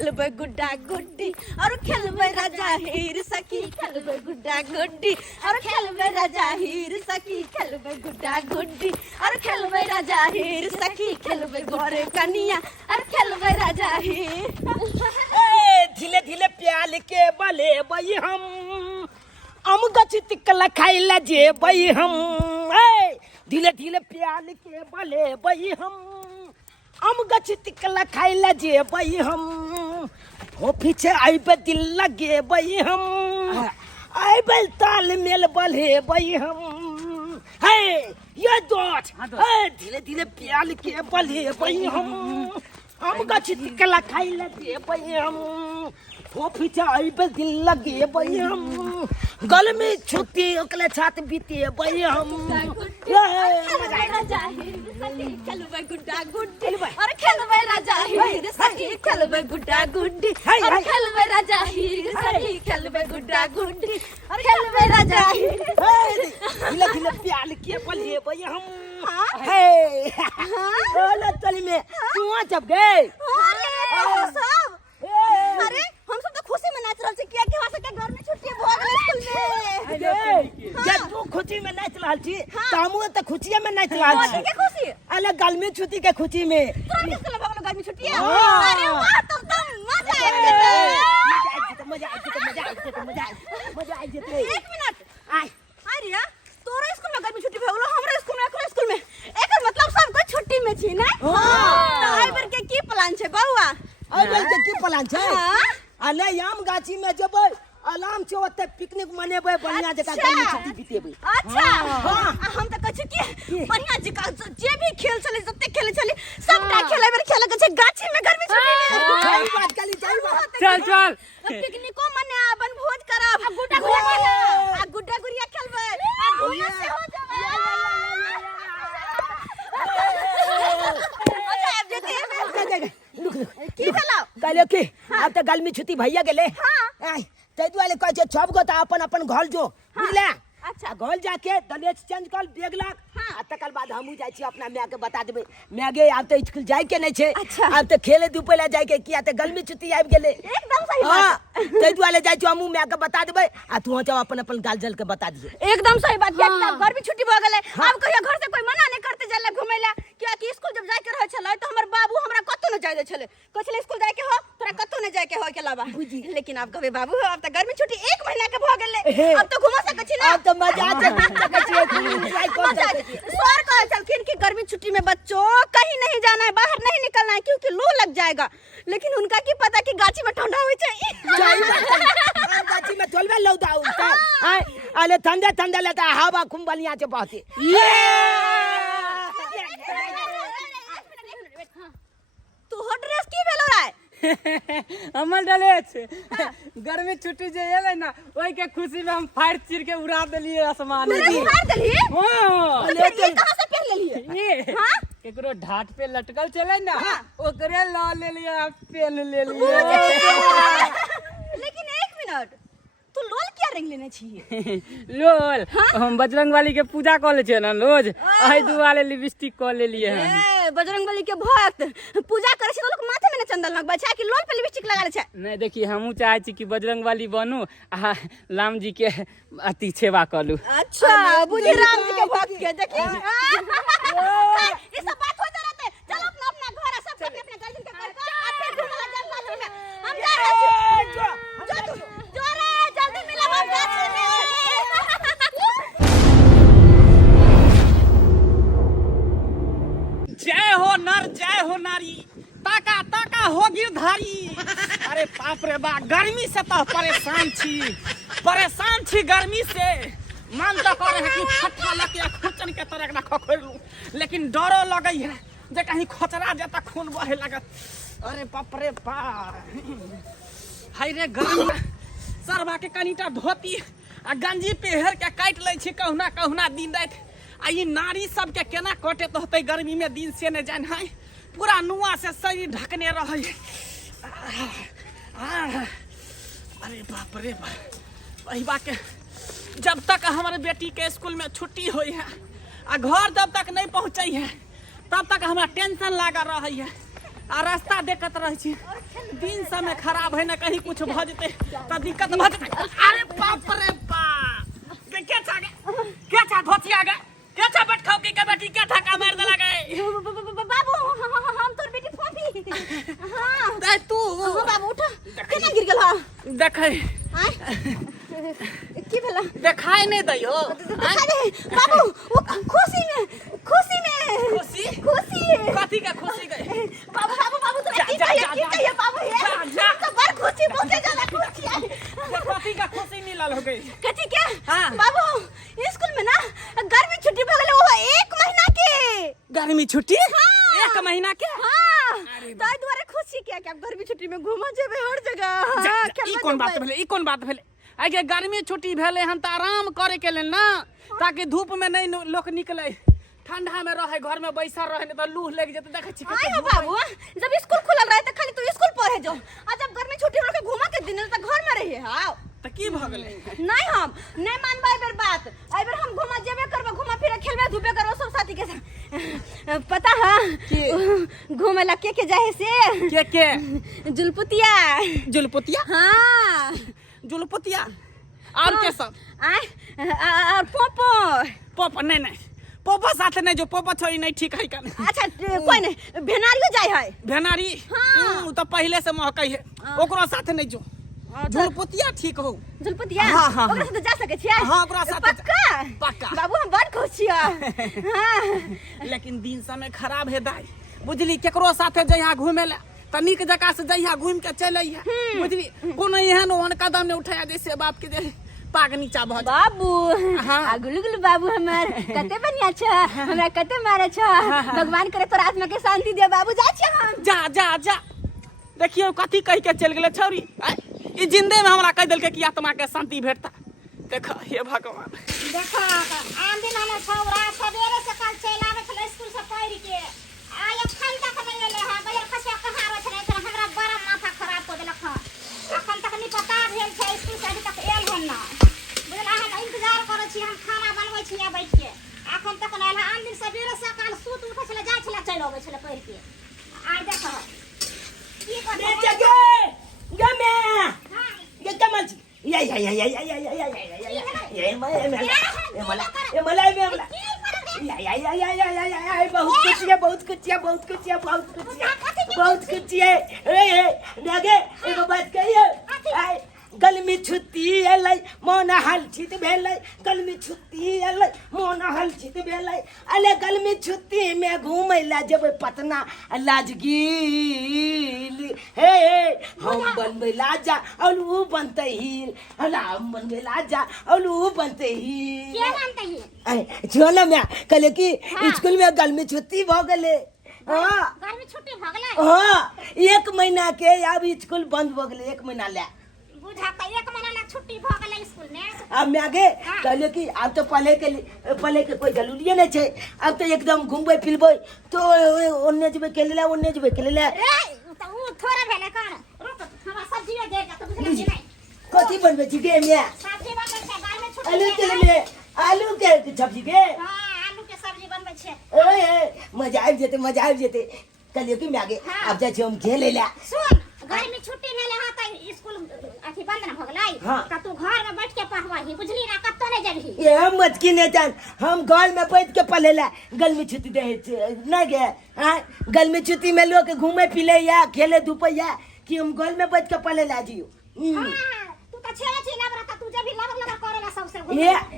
खेलबे गुड्डा गुड्डी और खेलबे राजा हीर सखी खेलबे गुड्डा गुड्डी और खेलबे राजा हीर सखी खेलबे गुड्डा गुड्डी और खेलबे राजा हीर सखी खेलबे गोरे कनिया और खेलबे राजा हीर। धीरे धीरे प्याल के बले बई हम गछ तिकला खाइला जे बई हम धीरे धीरे प्याल के बले बई हम गछ तिकला खाइला जे बई हम हो पीछे आइबे दिल लगे बई हम आइबे ताल मेल बले बई हम ये दोस्त धीरे धीरे प्याल के बले बई हम गछ तिकला खाइला जे बई हम हो पीछे आइबे दिल लगे बई हम गल में छुट्टी ओकले छात बीते बई हम राजा हीर सखी खेलबे गुड्डा गुड्डी और खेलबे राजा हीर सखी खेलबे गुड्डा गुड्डी और खेलबे राजा हीर सखी खेलबे गुड्डा गुड्डी और खेलबे राजा हीर धीरे धीरे प्याल के बले बई हम ओले चली में तू जब गए सब अरे हम सब तो खुशी में नाच रहल छी किया कि हमरा सबके घर में छुट्टी भ गेल स्कूल में जब तू खुशी में नाच रहल छी त हमहु त खुशिये में नाच रहल छी के खुशी अले गर्मी छुट्टी के खुशी में तोरा के स्कूल भगलो गर्मी छुट्टी है अरे वाह तब तो मजा आ गया एक मिनट अरे तोरा स्कूल में गर्मी छुट्टी भगलो हमरा स्कूल में एखनो स्कूल में एकर मतलब सब कोई छुट्टी में छी ना त आइ बार के की प्लान छै बौआ अरे के प्लान छै अले आम गाछी में जेबै आराम से ओते पिकनिक मनेबै बढ़िया जका गर्मी छुट्टी बितेबै अच्छा हम त कहै छी कि बढ़िया जका जे भी खेल चले जते खेले चली सबटा खेले बेर खेले के छै गाछी में गर्मी छुट्टी में सही बात कली सही बात चल पिकनिको मने अपन भोज करब आ गुड्डा गुड़िया खेलब आ गुड्डा गुड़िया खेलबै आ भोज से हो जाबै की भेलौ कहले कि अब त गर्मी छुट्टी भैया गेले तै दुआरे कहै छै सब गो त अपन अपन घर जो बुझले अच्छा घर जाके दलेज चेंज कर बैग लाग आ तकर बाद हमहू जाय छी अपना माय के बता देबै माय गे आब त स्कूल जाय के नै छै आब त खेले धूपे ला जाय के किया त गर्मी छुट्टी आबि गेले एकदम सही बात तै दुआरे जाय छी हमहू माय के बता देबै आ तू जाओ अपन अपन गालजल के बता दिए एकदम सही बात किया गर्मी छुट्टी भ गेले अब कहियो घर से कोई मना नै करते जाय ला घुमै ला किया कि स्कूल जब जाय के रहै छलै त हमर बाबू हमरा कत्तो न जाय दे छलै कहै छलै स्कूल जाय के हो तोरा कत्तो न जाय के हो के लाबा लेकिन अब कहबे बाबू अब त गर्मी छुट्टी 1 महीना के भ गेले अब त घुमा सकै छी ना अब त मजा सर कहे चलखिन कि गर्मी छुट्टी में बच्चों कहीं नहीं जाना है बाहर नहीं निकलना है क्योंकि लू लग जाएगा लेकिन उनका की पता कि गाछी में ठंडा होई छै गाछी में चलबे लौदा उठता अरे ठंडा ठंडा लेता हवा खूब बढ़िया से बहती तोहर ड्रेस की भेलो रे हमर डले छै गर्मी छुट्टी जे एले ना ओइ के खुशी में हम फायर चीर के उड़ा देलिए आसमान में उड़ा देलिए हां ये कहां से पहन लेलिए हां केकरो ढाट पे लटकल चले ना ओकरे ला ले लिया पहन ले लिए लेकिन एक मिनट तू लोल क्या रंग लेने छी लोल हम बजरंगबली के पूजा कर ले छै ना रोज एही दुआरे लिपस्टिक कर ले लिए हैं बजरंगबली के भक्त पूजा करे छै लोग माथे में न चंदन लगबै छै कि लोल पे लिपस्टिक लगा ले छै नहीं देखिए हमहू चाहे छी कि बजरंगबली बनू आ राम जी के अति सेवा करू अच्छा बुझी राम जी के भक्त के देखी ये सब बात होते रहते चलो अपना अपना घर सब अपने अपने गार्जियन के घर को आ फिर घूमला जा गाछी में हम जा रहे छी जो रे जल्दी मिलब हम गाछी में जय हो नर जय हो नारी ताका ताका हो गिरधारी अरे बाप रे बा गर्मी से तो परेशान छी गर्मी से मन तो करे है कि फट्टा लके खुचन के तरह ना खखोर लूं लेकिन डरो लगई है जे कहीं खचरा जाता खून बहे लागत अरे बाप रे बा हाय रे गर्मी सरवा के कनीटा धोती आ गंजी पहर के काट लै छी कहूना दिन रात आ ई नारी सब के केना कटे तो होते गर्मी में दिन से ने जान है पूरा नुआ से शरीर ढकने रहे अरे बाप रे बाप वही बात के जब तक हमारे बेटी के स्कूल में छुट्टी हुई है आ घर जब तक नहीं पहुँचे है तब तक हमारा टेंशन लगा रही है आ रास्ता देखत रह छी दिन समय खराब है ना कहीं कुछ भ जते त दिक्कत भ जते। अरे बाप रे बाप के छा धोतिया गे के छा बैठ खाओ के बेटी के धक्का मार देला गे। बाबू हम तोर बेटी फोफी। हां दे तू बाबू उठ केना गिर गेल हा देखै की भेला देखाई नहीं दैयो। अरे बाबू वो खुशी में खुशी कथी का खुशी गए बाबू तो की कहिए बाबू ये तो बड़ खुशी बहुत ज्यादा खुशी है। कथी का खुशी मिलल हो गई कथी क्या हाँ। बाबू स्कूल में ना गर्मी छुट्टी भ गेले वो 1 महीना के गर्मी छुट्टी हाँ। 1 महीना के हां ताई द्वारा खुशी क्या क्या गर्मी छुट्टी में घूमा जेबे हर जगह। ई कौन बात भेले आगे गर्मी छुट्टी भेले हम त आराम करे के लेल ना ताकि धूप में नहीं लोग निकले ठंडा में रहे घर में बैसा रहे नहीं तो लूह लग जेते देखे छी। आय हो बाबू जब स्कूल खुलल रहे त खाली तू स्कूल पढ़े जो आ जब गर्मी छुट्टी में के घुमा के दिन त घर में रहिए। हां त की भ गेले नहीं हम नहीं मानबे बेर बात एबर हम घुमा जेबे करबे घुमा फिरे खेलबे धूपे करबे सब साथी के साथ पता है घुमेला के जाए से के जुलपुतिया हां जुलपुतिया और के सब और पोपो नहीं पोपा साथ नहीं जो पोपा छोरी नहीं ठीक है कन। अच्छा कोई नहीं भेनारियो जाय है भेनारी हाँ। उ तो पहले से महकई है ओकरो साथ नहीं जो जुलपुतिया ठीक हो जुलपुतिया हाँ। ओकरा साथ जा सके छियै हाँ ओकरा साथ पक्का बाबू हम बड़ खुश छियै। हां लेकिन दिन समय खराब है दाई बुझली केकरो साथे जइहा घूमे ला तनिक जगह से जइहा घूम के चल अइहा बुझली कोनो एहन ओहन कदम ने उठाया जैसे बाप के जे पाग नीचा भ बाबू हाँ। गुलगुल बाबू हमार कते बढ़िया छ हमरा कते मारे छ भगवान करे तोर आत्मा के शांति दे बाबू जा छी हम जा देखियो कथी कह के चल गेले छौरी ई जिंदे में हमरा कह देल के कि आत्मा के शांति भेटता। देखो हे भगवान देखो आन दिन हम छौरा सवेरे से कल चल आवे छले स्कूल से पढ़ के आय अखन तक नहीं एले है बजर खसिया कहां रो छले त हमरा बड़ा माथा खराब हो देलक है अखन तक नहीं पता भेल छै स्कूल से अभी तक एल हम ना बुझला हम इंतजार करै छी हम खाना बनबै छी यहाँ बैठ के अखन तक नहीं एल आन दिन सवेरे से कल सूत उठे छले जाय छले चल आवे छले पढ़ के आय देखो की करे जगे गमे ये कमल बहुत कुछ बात कहिए कलमी छुट्टी एलै मोन हलचित भेलै कलमी छुट्टी एलै मोन हलचित भेलै अले कलमी छुट्टी में घूमै ला जेबै पटना लाजगील हे हम बनबै लाजा और उ बनतै हिल हम बनबै लाजा और उ बनतै हिल के बनतै हिल चलो मैं कहले कि स्कूल में गर्मी छुट्टी भ गेलै हां गर्मी छुट्टी भ गेलै हां 1 महीना के अब स्कूल बंद भ गेलै 1 महीना ले बुझा त 1 महीना ला छुट्टी भ गेलै स्कूल में अब मैं आगे कहले कि अब तो पहले के कोई जरूरी नहीं है अब तो एकदम घूमबे फिरबे तो ओन्ने जबे खेले ओन्ने जबे खेले रे त उ थोड़ा भेले कौन रुक हमरा सब्जी में दे त बुझले कि नहीं कथी बनबे छी गे मैं सब्जी बनबै छै घर में छुट्टी आलू के लिए आलू के सब्जी के हां आलू के सब्जी बनबै छै ओए मजा आबि जेते कहले कि मैं आगे अब जा छी हम खेले ला सुन गर्मी छुट्टी में लेहा त स्कूल अथी बंद न भ गेलै हाँ। त तू घर में बैठ के पढ़बही बुझली ना कत्तो नहीं जबही ये मत की ने जान हम घर में बैठ के पढ़े ला गर्मी छुट्टी दे नहीं गे हां गर्मी छुट्टी में लोग घूमे फिरे या खेले धूपे या कि हम घर में बैठ के पढ़े ला जियो हां तू त छेड़ा छी लग रहा तू जब भी लग करेला सबसे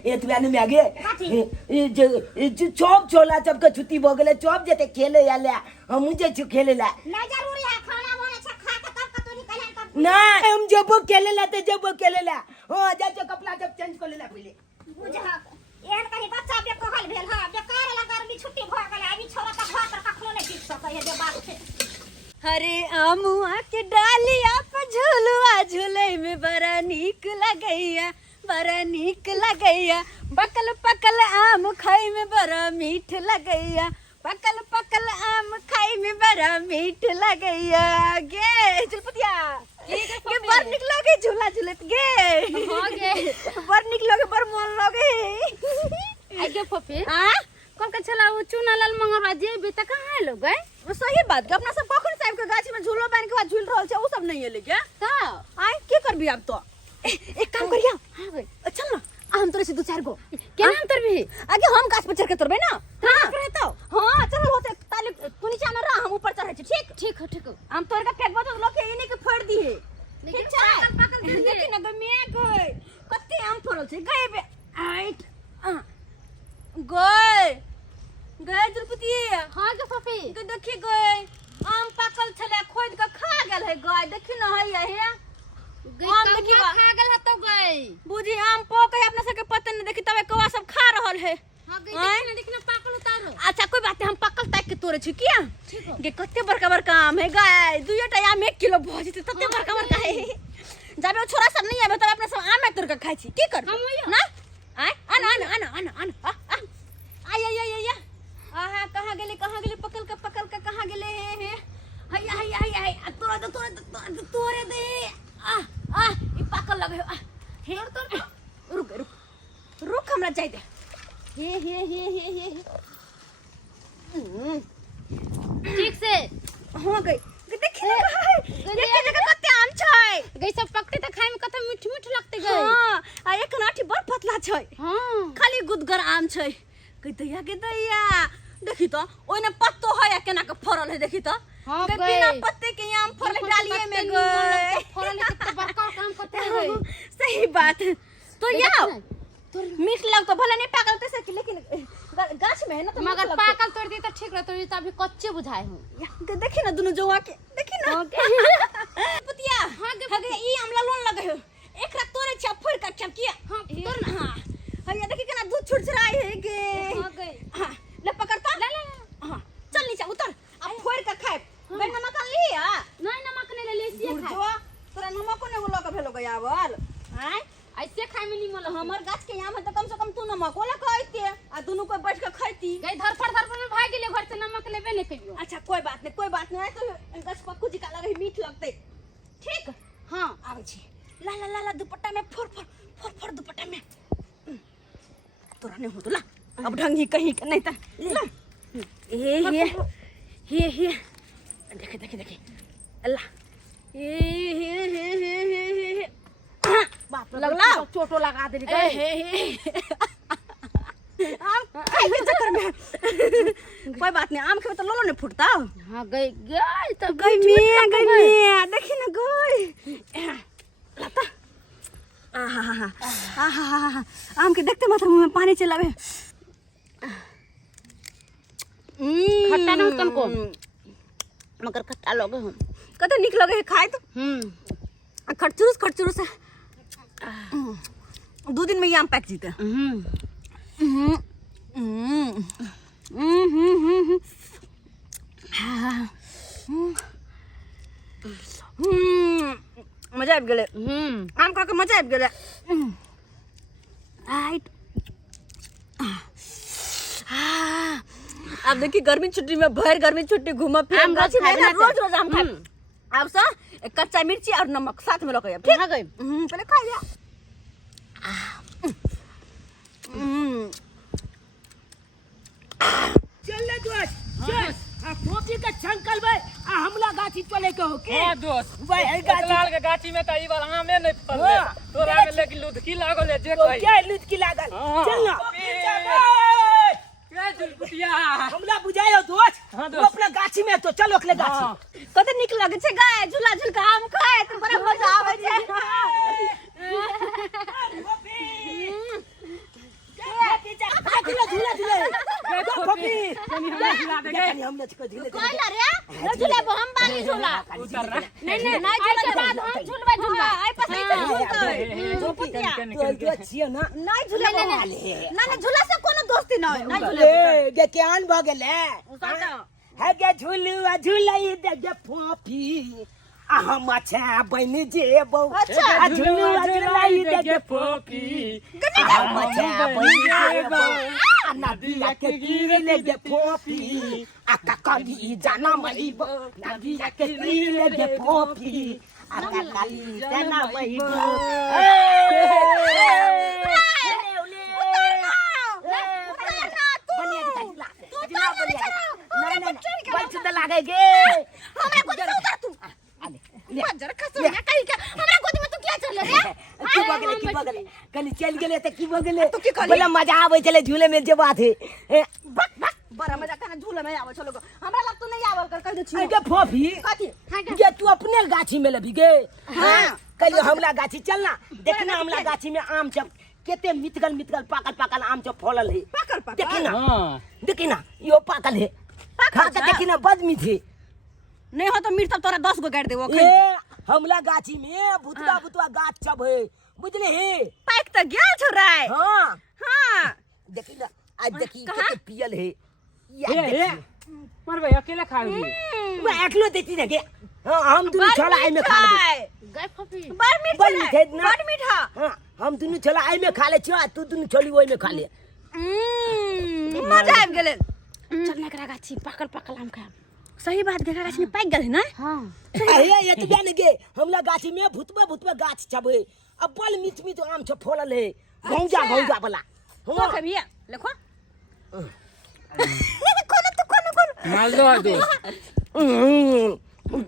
ये तू में आगे ये चौक छोला सबके छुट्टी भ गेले चौक जेते खेले या ले हम जे छु खेले ला नहीं जरूरी है खाना बने छै खा के तब कतो निकले तब ना हम जब खेले ला ते जब खेले ला हां जा कपड़ा जब चेंज कर लेला पहले बुझा एहन कहीं बच्चा बे कहल भेल हां बेकार ला गर्मी छुट्टी भ गेलै अभी छोरा त घर पर कखनो नहीं टिक सकै है जे बात छै हरे आमुआ के डालिया पे झुलुआ झूले में बड़ा नीक लगैया पकल पकल आम खाई में बड़ा मीठ लगैया पकल आम खाई में बड़ा मीठ लगैया गे चुलपुतिया के बड़ निक लगे झूला झूलत गे हो गे बड़ निक लगे बड़ मन लगे आगे फफे हां कल के चला वो चूना लाल मंगरवा जे बे त कहां लोग गए सही बात के अपना सब कखन साहब के गाछ में झूलो बांध के बाद झूल रहल छै, उ सब नहीं एले के का आय की करबी अब तो एक काम करिया। हां गई चल ना हम तोरे से 2-4 गो केना हम तरबी आगे हम गाछ पर चढ़ के तोड़बे ना। हां रहतो हां चल होते ताले तू नीचे में रह, हम ऊपर चढ़ै छी। ठीक ठीक हो ठीक हो हम तोड़ के फेंकबो तो लोग के इने के फोड़ दी है। लेकिन ठीक छै पाकल कर दे। देखि ना गमे गय कते आम फड़ल छै गय बे आइट गय गय द्रौपदी हां गे फफी के देखी गय आम पाकल छले खोद के खा गेल है गय देखी ना है हे गई आम कौआ देखी बा। खा गेल हतो गई बुझी आम पोक है अपना सबके पता नहीं, देखी तबे कौवा सब खा रहल है। हां गई आँय? देखना पाकल उतारो अच्छा कोई बात नहीं, हम पकल ताक के तोड़े छी किया ठीक हो गे कते बड़का बड़का आम है गाय, दुइटा आम 1 किलो भ जेते तते बड़का बड़का है। जाबे ओ छोरा सब नहीं आबे तब अपना सब आम तोड़ के खाइ छी की कर हम ओइया। ना आय आन आय आहा कहां गेले पकल के कहां गेले हे हाय तोरे दे आ ई पाकल लगे हे रुक हमरा जाय दे हे ठीक से हो गई देखी ना एक जगह कते आम छै गई सब पकते त खाए में कते मीठ मीठ लगते गई हां आ एक नाठी बड़ पतला छै हां खाली गुदगर आम छै के दैया देखी तो ओइने पत्तो है या केना के फरल है देखी तो हाँ के गई। बिना पत्ते के आम फरल डालिए में गए फरल कितना बड़का काम करते हैं गई सही बात तो देखी याओ ना, मीठ लग तो भले नहीं पाकल तो से लेकिन गाछ में है ना तो मगर मीठ लगतो। पाकल तोड़ दी तो ठीक रहतो, ये तो अभी कच्चे बुझाए हूं या, देखी ना दोनों जवा के देखी ना पुतिया हाँ गे हगे ई आमला लोन लगे हो एकरा तोरे छ फोड़ के छ किया हाँ, तोर ना हां हया देखी केना दूध छुड़छुड़ाई है गे हां गई हां ले पकड़ता ले ले हां चल नीचे उतर अब फोड़ के खाए बे नमक लिया नहीं नमक नहीं ले ले सिया खाए बुढ़वा तोरा नमक ने होलो के भेलो गयावल हैं ऐसे खाए में नहीं मोल हमर गाछ के आम है तो कम से कम तू नमक वाला खाइते आ दोनों कोई बैठ के खाइती। गई धरफड़ में भाग गेले घर से नमक लेबे नहीं करियो अच्छा कोई बात नहीं तो गछ पक्कू जी का लगे मीठ लगते ठीक। हां आवे छी ला दुपट्टा में फोड़ दुपट्टा में तोरा नहीं हो तो ला अब ढंगी कहीं का नहीं ता ला हे देखे अल्लाह हे बाप रे लगला? चोटो लगा देली ए, गई हे आम खाइए चक्कर में कोई बात नहीं आम खेबे तो लोलो नहीं फूटता हां गई गई तो गई में देखी ना गई लता आहा आम के देखते मात्र मुंह में पानी चलावे खट्टा ना होतन को मगर खट्टा लगे हम कते निक लगे है खाए तो खटचुरुस 2 दिन में ये आम पैक जीते मजा आबि गेलै आम खा के मजा आबि गेलै अब देखी गर्मी छुट्टी में भर गर्मी छुट्टी घूम फिर आम रोज खाए ना रोज आम खाए अब सा कच्चा मिर्ची और नमक साथ में रखो ठीक हां गई पहले खा लिया चल ले दोस्त चल आ कॉपी का संकल भाई आ हमला गाछी चले के हो के हां दोस्त भाई है गाछी लाल के गाछी में त ई बार आमे नहीं फलले हाँ। तोरा में लेकिन लुधकी लागल है जे तो कही क्या लूट की लागल हाँ। चल ना क्या जुलपुटिया हमला बुझायो दोस्त हाँ, वो दोस्त। अपना गाछी में तो चलो के गाछी कते निक लगे छे गाय झूला झूल के आम खाए तो बड़ा मजा आवे छे झूला पपी झूला दे गए हमने झूले कोई ना रे न झूले हम बानी झूला उतर रहा नहीं झूला बाद हम झूलबे झूला आई पस नहीं झूलते छियो ना नहीं झूले नहीं झूला से कोनो दोस्ती ना है नहीं झूले ए जे केहन भ गेले है के झूलुआ झूलाई दे गे पपी आ हम अच्छा बन जेबो अच्छा। झूलुआ झूलाई दे गे पोपी हम अच्छा बन जेबो आ नदिया के गिर ले गे पपी आ काली जाना मईबो नदिया के गिर ले गे पपी आ काली जाना मईबो लागे गे हमरा गोदी से उतर तू बजर खसो ना कहीं का हमरा गोदी में तू क्या चल रे की बगले कनी चल गेले त की बगले तू की कहली? बोला मजा आवे चले झूले में जे बात है बक बक बड़ा मजा करना झूले में आवे चलो हमरा लग तू नहीं आवल कर कह दे छी अरे फोफी कथी ये तू अपने गाछी में लबी गे हां कल हमला गाछी चलना देखना हमला गाछी में आम सब केते मितगल पाकल आम सब फलल है पाकल देखी ना हां देखी ना यो पाकल है खा के देखी ना बदमी थे नहीं हो तो मीट तब तोरा 10 गो गाड़ देबो ए हमला गाछी में भूतवा गाछ सब है बुझले है पाक त गेल छोराय हां हां देखी ना आज देखी कहाँ? केते पियल है ए पर भाई अकेले खाओगी मैं एकलो देती ना के हम दुनु छोला आई में खा लेबे गए फफी बड़ मीठ बड़ मीठ है ना। बड़ मीठा हां हम दुनु छोला आई में खा ले छियो तू दुनु छोली ओई में खा ले मजा आबि गेलै चल ना करा गाछी पाकल आम खा सही बात के गाछ में पाक गेलै ना हां अरे ये तो जान गे हमला गाछी में भूतवा गाछ छब है अब बल मिट आम छ फलल है घौजा वाला तो हां खबिया देखो कोन मालदो है दो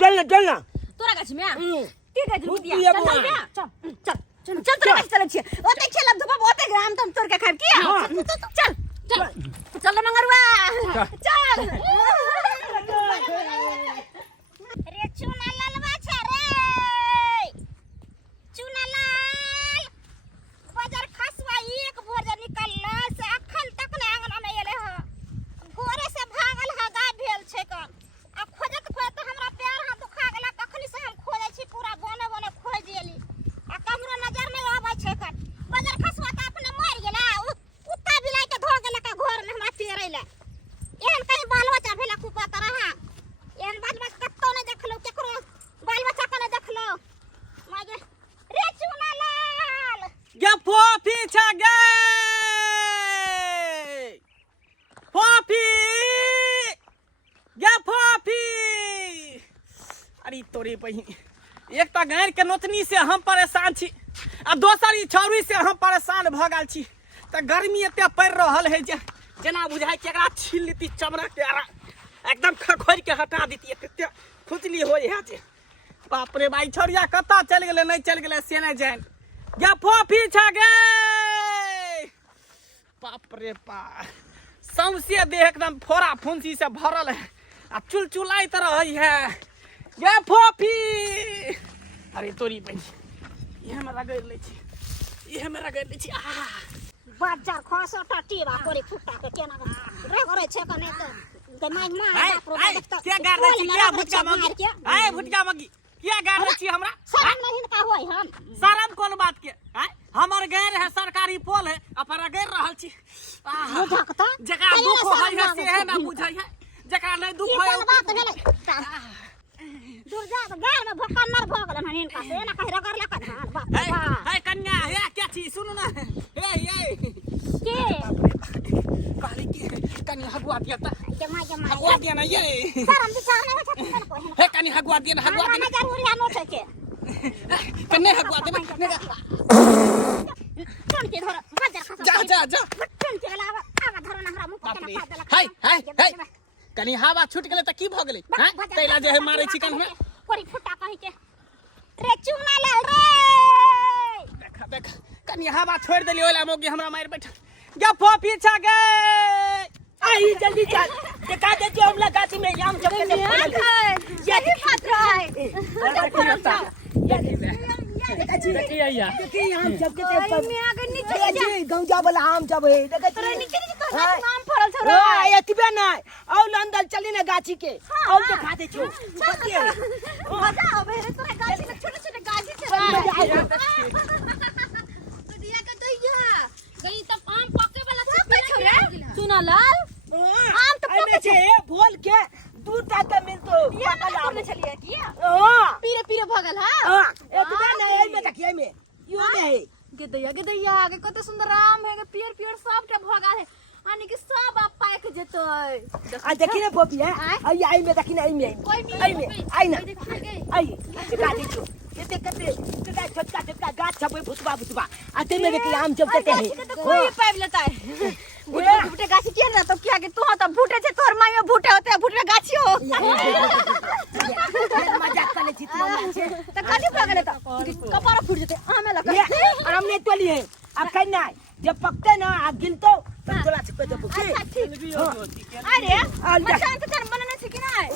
चल ना तोरा गाछ में हम्म। की गाछ भूत रुपिया दिया चल बुआ। चल चल चल चल तोरा गाछ चलै छियै ओते खेलब धुपब ओते ग्राम तम तोड़ के खाब की चल चल चल मंगरुआ चल रे चुना लालवा छे रे चुना लाल बाजार खसवा एक भोर निकलल से अखन तक ने आंगन में एले ह भोरे से भागल ह गा भेल छे कन आ खोजत हमरा पैर हाथ दुखा गेला कखनी से हम खोजै छी पूरा बने खोज एली आ कमरो नजर नहीं आबै छे कन बाजार खसवा त अपने मर गेला कुत्ता बिलाई के धो गेला का घर में हमरा तेरैला एहन कहीं बाल बच्चा भेला कुपा तरह एहन बाल बच्चा कत्तो नहीं देखलो केकरो बाल बच्चा के नहीं देखलो मागे रे चुना लाल गे फोफी छ गे फोफी गे फोफी अरे तोरे बहिन एक त गायर के नोतनी से हम परेशान छी आ दोसर ई छौरी से हम परेशान भ गेल छी त गर्मी एते पड़ रहल है जे जेना बुझाय के एकरा छील लीती चमड़ा के एकदम खखोर के हटा देती एते खुजली होय है जे बाप रे भाई छोरिया कत्ता चल गेले नहीं चल गेले से नहीं जान गे फोफी छ गे बाप रे बा सौंसे देह एकदम फोड़ा फुंसी से भरल है आ चुलचुलाई तरह है गे फोफी अरे तोरी बहन ये हमरा गइल ले छी बाजार खसो टटीवा कोरी फुट्टा के केना रे करे छे कने त माग मार बाप रे देखत क्या गाड़ दे छी क्या भुटका मगी आए भुटका मगी क्या गाड़ दे छी हमरा शरम नहीं का होय हम शरम कोन बात के आए हमर गैर है सरकारी पोल है अपना गैर रहल छी बुझकता जकरा दुख होय है से है ना बुझै है जकरा नहीं दुख होय कोन बात भेलै दूर जा तो गार में भक्का मर भ गेलन हन इनका से ना कहि रगड़ लक हां बाप रे बाप है कन्या है क्या छी सुन ना ये के कहली की कन्या हगुआ दिया ता जमा हगुआ दिया ना ये शरम दिसा नहीं होत कन को है कन्या हगुआ दिया ना हगुआ ना जरूरी है नोट के कन्या हगुआ दे चल के धर बाजार खसो जा जा जा चल के लावा आवा धरो ना हमरा मुंह बाप के रे ना खा देलक हाय हाय हाय कनी हवा छूट गेले त की भ गेले हैं तैला जे है मारे चिकन में कोरी फुटा कहि के रे चुना लाल रे देख कनी हवा छोड़ देली ओला मोगी हमरा मार बैठ गे फोफी छ गे आई जल्दी चल देखा दे जो हमला गाछी में आम सब के यही पात्र है देखा छी देखी आइया देखी आम सब के मैं अगर नीचे जी गौजा वाला आम सब है देखा तोरा छी नीचे नीचे तो नाम पड़ल छ हां एतबे ना और अंदर चली ना गाछी के और दिखा दे छो बतिए मजा आवे रे तोरा गाछ में छोटे छोटे गाछ छ दिया का दैया गई तब आम पके वाला छ सुना लाल आम तो पके छे बोल के दूध का मिलतो ये ना करने चलिए किया हां पीरे पीरे भगल हां हां एतबे ना ए में देखिए में यो में है गे दैया आगे कते सुंदर आम है पियर पियर सबटा भगा है आने के सब आप पाक जेतै आ देखी ना पोपी है आई में देखी ना आई में आई ना आई दिखा दे छो ये कते छोटका गाछ सब भुतबा आ ते में देखी आम सब कते है कोई पाइप लेता है भुटे गाछी के ना तो क्या के तू तो भुटे छे तोर माई में भुटे होते भुटे गाछी हो तो कथी भगले तो कपार फूट जते आमे लगा ये आम नहीं तोली है अब कहीं ना जब पकते ना आग गिलतो तब तोला छिपे तो बुके अच्छा ठीक अरे मचान तो तेरे बनने से कि ना है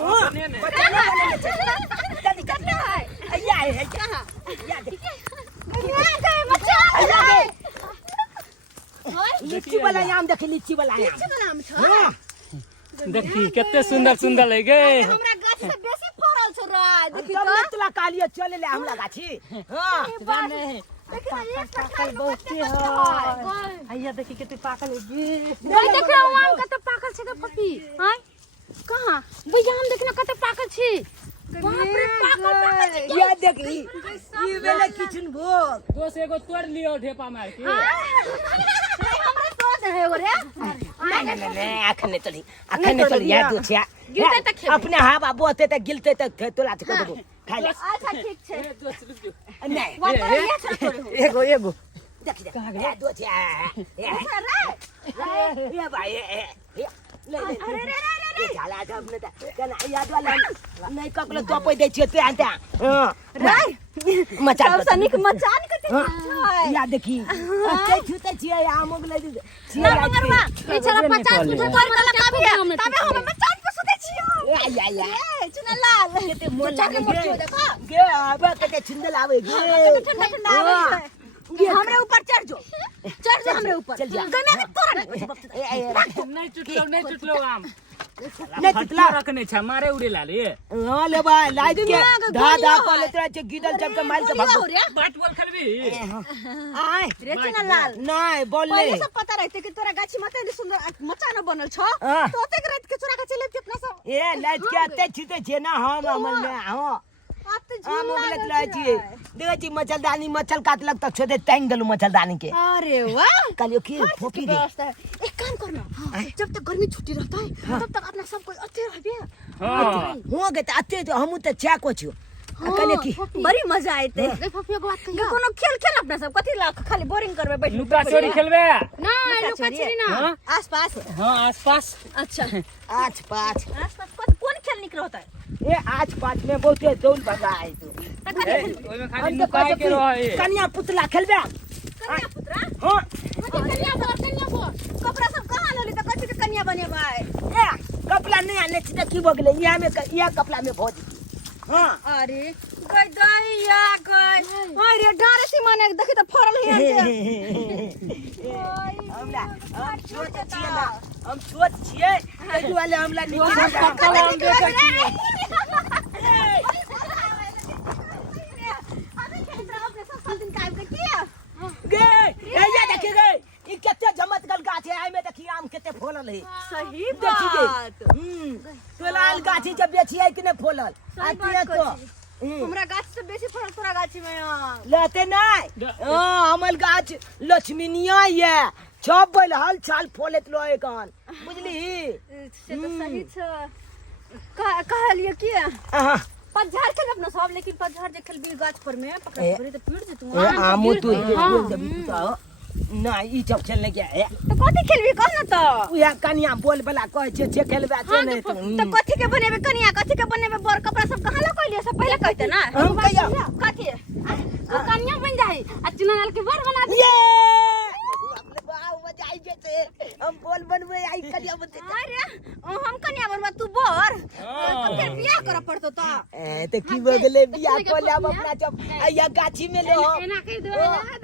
जल्दी कर क्या है या है कहां या देख मचान लीची वाला आम देख लीची वाला आम नाम छ देखी कितने सुंदर सुंदर लगे हमरा गाछ से बेसी फरल छ रे देखि तब तो ने तोला कालिया चले ले हम लगा छी हां देखि ना एक पाकल बहुते है आइया देखी कितने पाकल होगी देख रहा हूं आम कते पाकल छै ग पप्पी हां कहां भैया हम देखना कते पाकल छी बाप रे पाकल या देखी ई वेले किचन भोग दोस एगो तोड़ लियो ढेपा मार के हमरा सोच है रे नहीं अखने चली या दो छिया गिरते तक खेबे। अपने हवा बोते तक गिलते तक तोला छ देबो खाइ ले अच्छा ठीक छै दोस रुक जो नहीं वाटर ये छ तोरे हो एगो देख कहां गया दो छिया ये भाई ले झाला जब ने कना याद वाला नहीं ककले तो पै दे छिए ते आंता हां राय मचान सबसे निक मचान कते छै या देखी ते छुते छिए आमोग ले ना मंगरवा बेचारा 50 रुपया तोर कला काबे तबे हम मचान पे सुते छियो या चुना लाल केते मोन मचान लागे के मोटियो देखो गे आबे कते छिंदल आवे गे ठंडा ठंडा आवे हमरे ऊपर चढ़ जो हमरे ऊपर चल जा गमे में तोरा नहीं चुटलो आम नहीं तितला रखने छ मारे उड़े लाले हां ले भाई लाइट के धा को लेतरा छ गिदल जब के माइल के भागो बैट बॉल खेलबी आय रे चुना लाल नहीं बोल ले पहले सब पता रहते कि तोरा गाछी मते सुंदर मचान बनल छ हाँ। तो ओते रात के चोरा के चले कितना सब ए लाइट के आते छिते छे ना हम अमल में हां आप तो हम बोलत रह छी देखै छी मच्छरदानी मच्छर काटलक तक छोदे टांग देलु मच्छरदानी के अरे वाह कहलियो की फोपी दे व्यवस्था है। एक काम करना जब तक गर्मी छुट्टी रहता है तब तक अपना सब कोई अते रहबे हां हो गए त अते तो हमू त छा को छु कहलियो की बड़ी मजा आइते देख पप्पी एगो बात कहियो कोनो खेल खेल अपना सब कथि ला खाली बोरिंग करबे बैठ लुका चोरी खेलबे ना लुका छिरी ना आस-पास हां आसपास अच्छा आठ पाँच आस-पास कौन खेल निक रहता है ए आठ पाँच में बहुते दौड़ भगा है तू ओइ में खाली लुका के रहे कन्या पुतला खेलबे कन्या पुत्रा हां कन्या बोल कपड़ा सब कहां लेली त कथि के कन्या बनेबा ए कपड़ा नहीं आने छी त की भ गेलै इहा में इहा कपड़ा में भौजी हां अरे गई दैया गई अरे डारे सी माने देखि त फरल है हमला हम छोट छिए ना हम छोट छिए तै वाले हमला नीचे पक्का आम देखे छी गे या देखि गे ई कते जमतगल गाछ है आई में देखि आम कते फलल है सही देखि गे बात तो लाल गाछी जब बेचिए कि ने फलल आतिए तो हमरा गाछ से बेसी फरल तोरा गाछी में लेते नहीं हां हमल गाछ लक्ष्मीनिया ये छप बैल हल छाल फोलेत लो एकन बुझली से तो सही छ कहलिए कि हां पतझड़ खेल अपना सब लेकिन पतझड़ जे खेल बिल गाछ पर में पकड़ पड़े तो पीड़ जे तू आमो तो हां ना ई जब खेलने गया है तो कथि खेलबी कह न तो या कन्या बोल बला कहे छे खेलबे छे नहीं तो कथि के बनेबे कन्या कथि के बनेबे बर कपड़ा सब कहां ला कहलिए सब पहले कहते ना हम कहिया कथि कन्या बन जाई आ चुना लाल के बर बना ये अपने बाऊ मजा आई जैसे हम बोल बनवे आई कन्या बनते अरे हम कन्या बनबा तू बर तो फिर बियाह कर पड़तो तो ए तो की हो गेले बियाह को लेब अपना जब या गाछी में ले हो एना कह दे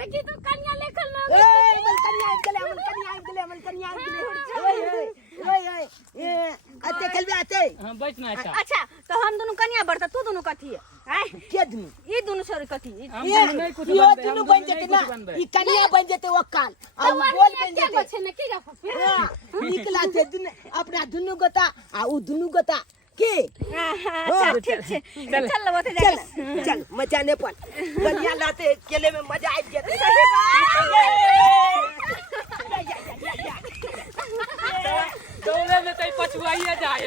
देखी तू कन्या लेखल ना ए मन कन्या आ गेले मन कन्या आ गेले ओए ए अते खेलबे अते हां बैठ ना अच्छा अच्छा तो हम दोनों कन्या बरता तू दोनों कथि है के दिन ई दोनों सॉरी कथि हम ये नहीं कुछ यो बनबे, दुनु हम बन दोनों जेते नहीं ना कुछ बनबे। ई कन्या बन जेते वकाल आ उ बोल बन जेते छे न की गा पप्पी हां निकला जे दुनु अपना दुनु गोता आ उ दुनु गोता के अच्छा ठीक छे चल लो ओते जा चल मचाने पर कन्या लाते केले में मजा आ जेते डोले में तई पछुआइए जाए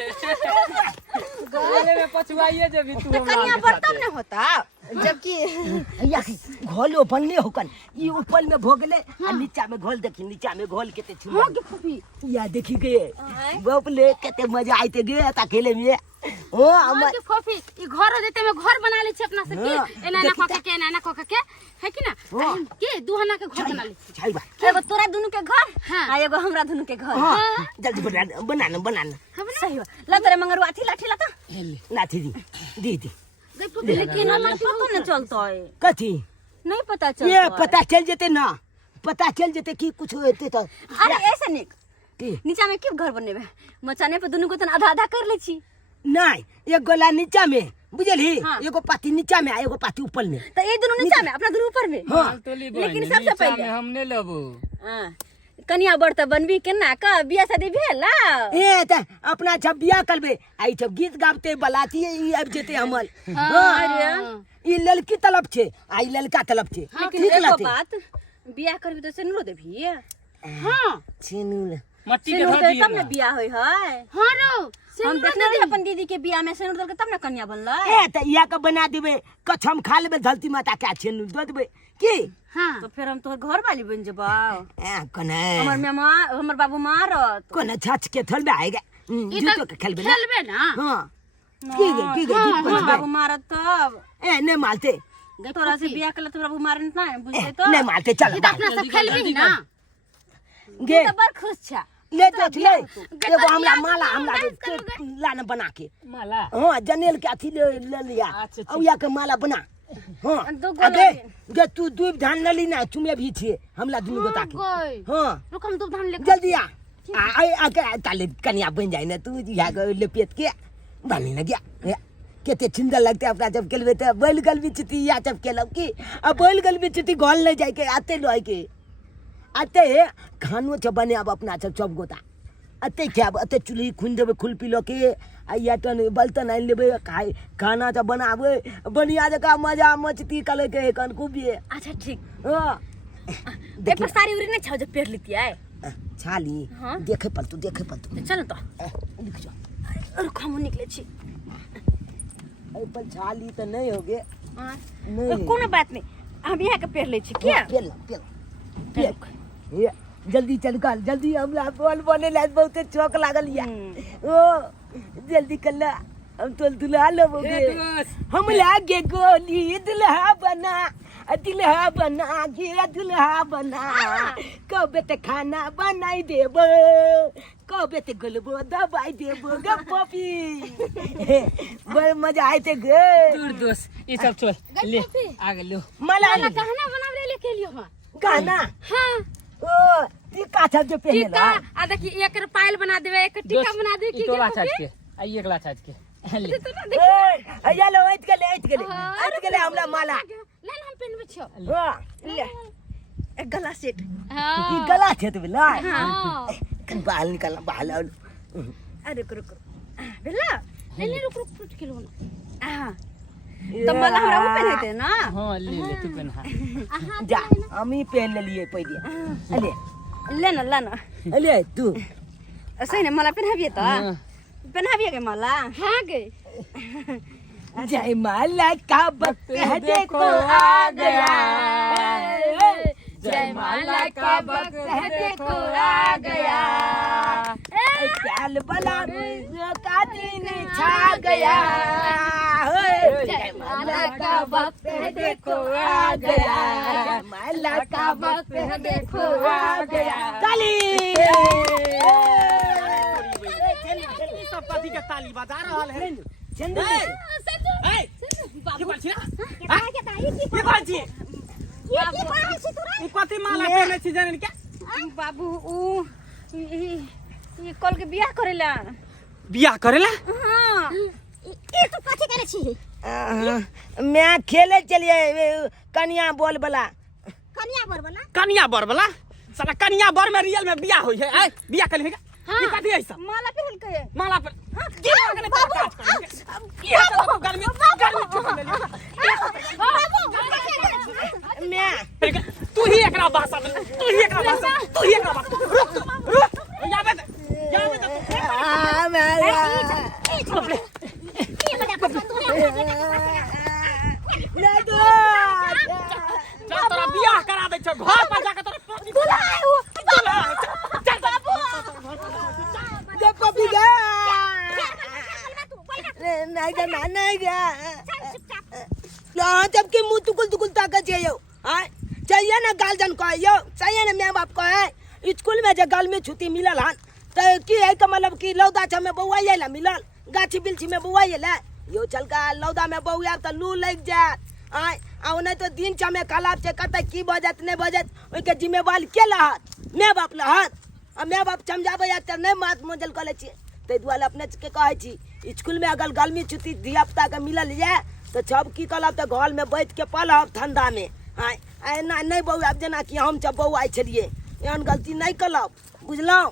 डोले में पछुआइए जे भी तू तो कन्या बर्तन न होता जबकि या घोलो बनले होकन ई ऊपर में भो गेले आ नीचा में घोल देखी नीचा में घोल केते छु हाँ के फूफी या देखी गए बाप ले केते मजा आइते गे ता खेले में ओ हाँ हम के फूफी ई घर देते में घर बना ले छी अपना से की हाँ, एना ना देखी कके के एना ना कके के है कि ना हाँ। के दुहना के घर बना ले छी छाई बा एगो तोरा दुनू के घर हाँ। आ एगो हमरा दुनू के घर हां जल्दी बनाना सही बा ला तेरे मंगरू अथी लाठी ला त लाठी दी गई फूफी लेकिन हमरा पता नहीं चलता है कथी नहीं पता ये चलता है। पता चल जेते ना पता चल जेते कि कुछ होते तो अरे ऐसे निक की नीचा में क्यों घर बनेबे मचाने पे दुनू को तन आधा आधा कर ले छी नहीं एक गोला नीचा में बुझली हाँ। एगो पाती नीचा में आ एगो पाती ऊपर में तो ये दोनों नीचा में अपना दोनों ऊपर में हाँ। लेकिन सबसे पहले हमने लेबो हाँ, कनिया बढ़ता बनबी केना का बियाह शादी भेला ए त अपना जब बियाह करबे आई जब गीत गाबते बलाती ई आबि जेते हमर अरे ई लड़की तरफ छे आई लड़का तरफ छे लेकिन ठीक एगो लगते बात बियाह करबी तो सेनुरो देबी हां छिनुल मट्टी के सेनुर धर दे दिए तब ना बियाह होई है हां रो हम देखने रही अपन दीदी के बियाह में सेनुर दल के तब ना कन्या बनला ए त इया के बना देबे कछम खा लेबे धरती माता के छिनुल दे देबे की हां तो फिर हम तो घर वाली बन जबा ए कने हमर बाबू मारत कोने छछ के थलबे आएगा जूतो के खेलबे ना खेलबे ना हां की गई हमर बाबू मारत तब ए नहीं मारते तोरा से बियाह करला तो बाबू मारत ना बुझते तो नहीं मारते चल ई तो अपना से खेलबी ना गे तो बड़ खुश छा ले देख ले एगो हमरा माला हमरा लाना बना के माला हाँ जनेल के अथी ले लिया अच्छा, और या के माला बना हाँ दो गोला अगे गे तू दूब धान ले ली ना चुमे भी छे हमला दुनु गोता के गई हाँ रुक हम दूध धान ले जल्दी आ आके ताले कन्या बन जाए ना तू या के लपेट के बनी ना गया केते सुंदर लगते अपना जब केलबे त बैल गल भी चिती या जब केलब की अब बैल गल भी चिती गोल ले जाए के आते लोय के आते खानो छ बने अब अपना सब गोता अते क्या अते चूल्ही खुन देबे खुल पिलो के आइया टन बलतन आइन लेबे खाए खाना छ बनाबे बढ़िया जका मजा मचती कले के कन कुबिए अच्छा ठीक हां ए पर सारी उरी ना छाव जब पेड़ लेती है छाली हाँ। देखे पल तू चल तो लिख जा रुक हम निकले छी ए पर छाली तो नहीं होगे नहीं कोनो बात नहीं हम यहाँ के पेड़ ले छी क्या पेल ये जल्दी चल कर जल्दी हमरा बोल बने लाज बहुत चौक लागल या ओ जल्दी कर ला हम तो दुल्हा लेबोगे हम लागे गोली दुल्हा बना गे दुल्हा बना कबे ते खाना बनाई देबो कबे ते गलबो दबाई देबो ग पपी बड़ मजा आइते गे दूर दोस्त ये सब चल ले आगे लो मला कहना बनावे लेके लियो हां गाना हां ओ ती काछा जो टीका पहनेला आ देखी एक पायल बना देवे एक टीका बना दे की तोला छाज के आई एकला छाज के ले ए अया लो ऐत गेले हमरा माला लाल हम पेन में छो हां ले एक गला सेट हां ई गला छे तो ला हां बाल निकालना बाल अरे रुक बेला नहीं रुक रुक टूट के लो ना हां तो मला हमरा वो पहनते ना हां ले तू पहना जा हम ही पहन ले लिए पहले ले ना अले तू सही ने मला पहनाबिए तो पहनाबिए के मला हां गई जय माला का वक्त है देखो आ गया जय माला का वक्त है देखो आ गया चाल बला का दिन छा गया जय माला का वक्त है देखो आ गया जय माला का वक्त है देखो आ गया काली सब कथी के ताली बजा रहल है चंदू ए ये बात छी ना ये बात छी ई कथी माला पहने छी जाने के बाबू ऊ ये कल के बियाह करेला बियाह करेला हां ये तो कथी करे छी मैं खेले चलिए कन्या बोल बला कन्या बर वाला साला कन्या बर में रियल में बियाह होई है ए बियाह कली है ये कथी है सब माला पहन के माला पर की लगने बाबू ये तो गर्मी छुपा ले मैं तू ही एकरा भाषा रुक याबे नहीं अच्छा घर पर जाकर तोरा पति बुलाए वो बाबू जा पपी जा तू बैठ नहीं जा नहीं जा चुपचाप ला जब के मुंह तुकुल ताका चाहिए हां चाहिए ना गार्जियन को यो चाहिए ना मां बाप को है स्कूल में जे गाल में छुट्टी मिलल हन त की है का मतलब की लौदा छ में बौआ ये ला मिलल गाछी बिलछी में बौआ ये ला यो चल का लौदा में बौआ त लू लग जात आय आ नहीं तो दिन छ में खलाब से कत की बजत नहीं बजत ओइ के जिम्मेवारी के लहत मां बाप लहत आ मां बाप समझाबे या त नहीं मात मोजल कले छी ते दुआले अपने के कहै छी स्कूल में अगर गर्मी छुट्टी धिया पुता के मिलल जाए तो सब की कलब तो घर में बैठ के पढ़ब ठंडा में आय एना नहीं बौआ जेना कि हम सब बौआ छलिए एहन गलती नहीं कलब बुझलौ।